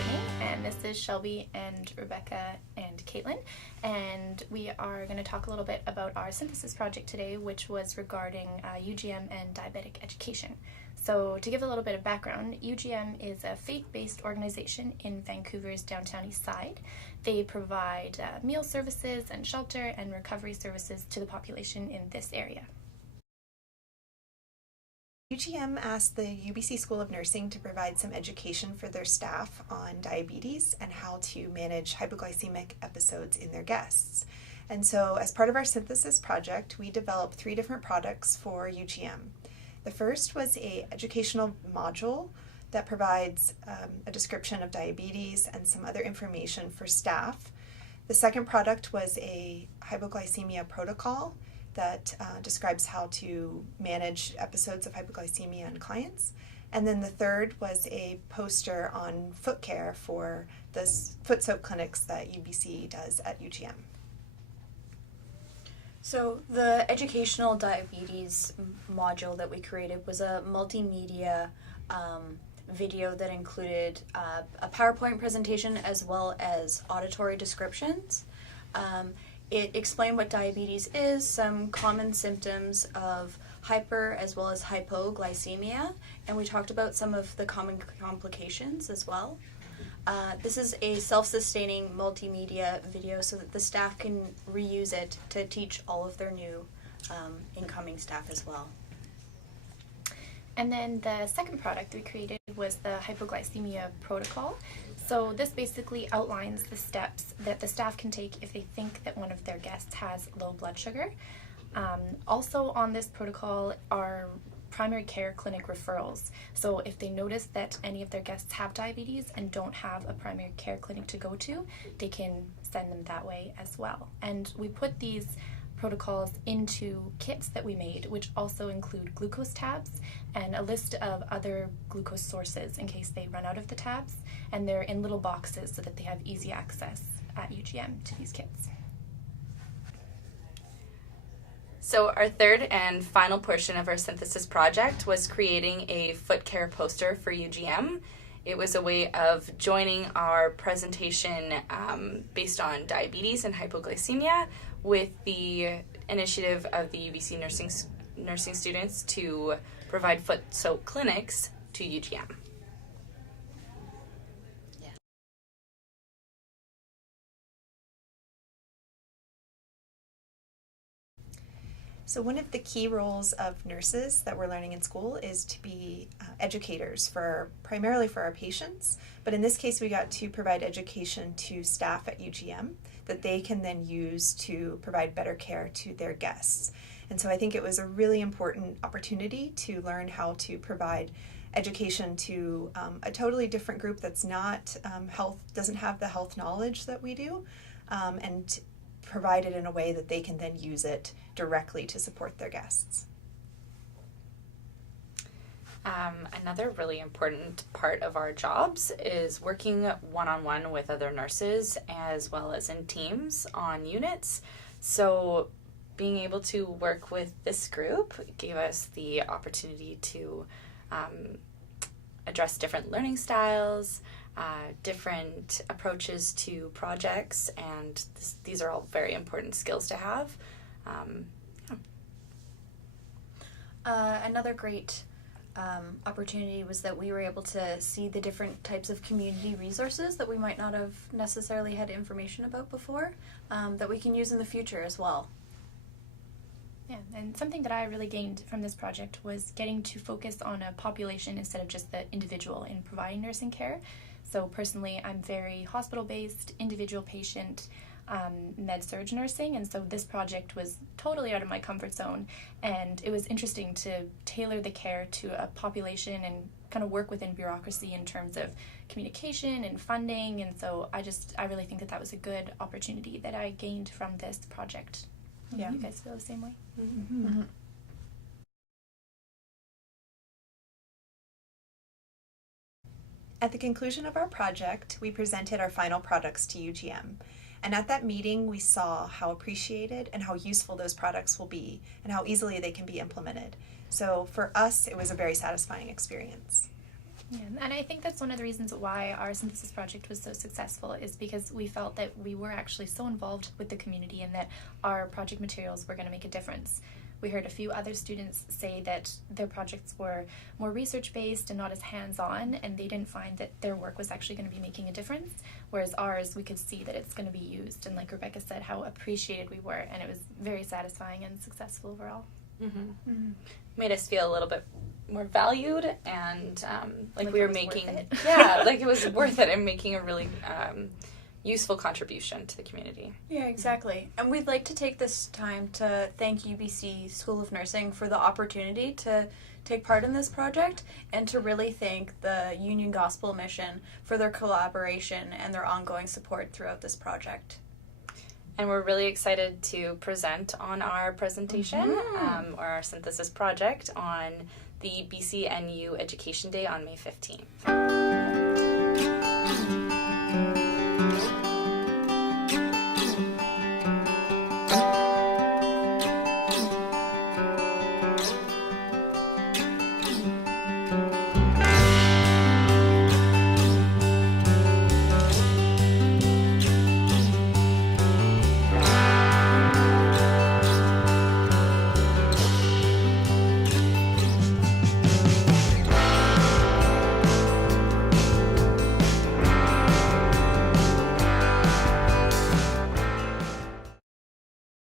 Brittany, and this is Shelby and Rebecca and Caitlin, and we are going to talk a little bit about our synthesis project today, which was regarding UGM and diabetic education. So to give a little bit of background, UGM is a faith-based organization in Vancouver's downtown east side. They provide meal services and shelter and recovery services to the population in this area. UGM asked the UBC School of Nursing to provide some education for their staff on diabetes and how to manage hypoglycemic episodes in their guests. And so as part of our synthesis project, we developed 3 different products for UGM. The first was an educational module that provides a description of diabetes and some other information for staff. The second product was a hypoglycemia protocol that describes how to manage episodes of hypoglycemia in clients. And then the third was a poster on foot care for the foot soak clinics that UBC does at UGM. So the educational diabetes module that we created was a multimedia video that included a PowerPoint presentation as well as auditory descriptions. It explained what diabetes is, some common symptoms of hyper as well as hypoglycemia, and we talked about some of the common complications as well. This is a self-sustaining multimedia video so that the staff can reuse it to teach all of their new incoming staff as well. And then the second product we created was the hypoglycemia protocol. So this basically outlines the steps that the staff can take if they think that one of their guests has low blood sugar. Also on this protocol are primary care clinic referrals. So if they notice that any of their guests have diabetes and don't have a primary care clinic to go to, they can send them that way as well. And we put these protocols into kits that we made, which also include glucose tabs and a list of other glucose sources in case they run out of the tabs, and they're in little boxes so that they have easy access at UGM to these kits. So our third and final portion of our synthesis project was creating a foot care poster for UGM. It was a way of joining our presentation based on diabetes and hypoglycemia with the initiative of the UBC nursing students to provide foot soak clinics to UGM. So one of the key roles of nurses that we're learning in school is to be educators primarily for our patients, but in this case we got to provide education to staff at UGM that they can then use to provide better care to their guests. And so I think it was a really important opportunity to learn how to provide education to a totally different group that's not doesn't have the health knowledge that we do, and provide it in a way that they can then use it directly to support their guests. Another really important part of our jobs is working one-on-one with other nurses as well as in teams on units. So being able to work with this group gave us the opportunity to address different learning styles, different approaches to projects, and these are all very important skills to have. Another great opportunity was that we were able to see the different types of community resources that we might not have necessarily had information about before, that we can use in the future as well. Yeah, and something that I really gained from this project was getting to focus on a population instead of just the individual in providing nursing care. So personally, I'm very hospital-based, individual patient, med-surg nursing, and so this project was totally out of my comfort zone, and it was interesting to tailor the care to a population and kind of work within bureaucracy in terms of communication and funding, and so I really think that was a good opportunity that I gained from this project. Yeah. You guys feel the same way? Mm-hmm. Mm-hmm. At the conclusion of our project, we presented our final products to UGM. And at that meeting, we saw how appreciated and how useful those products will be and how easily they can be implemented. So for us, it was a very satisfying experience. Yeah, and I think that's one of the reasons why our synthesis project was so successful, is because we felt that we were actually so involved with the community and that our project materials were going to make a difference. We heard a few other students say that their projects were more research-based and not as hands-on, and they didn't find that their work was actually going to be making a difference, whereas ours, we could see that it's going to be used, and like Rebecca said, how appreciated we were, and it was very satisfying and successful overall. Mm-hmm. Mm-hmm. Made us feel a little bit more valued, and like we were making, yeah, like it was worth it, and making a really useful contribution to the community. Yeah, exactly. And we'd like to take this time to thank UBC School of Nursing for the opportunity to take part in this project, and to really thank the Union Gospel Mission for their collaboration and their ongoing support throughout this project. And we're really excited to present on our presentation, or our synthesis project, on the BCNU Education Day on May 15th.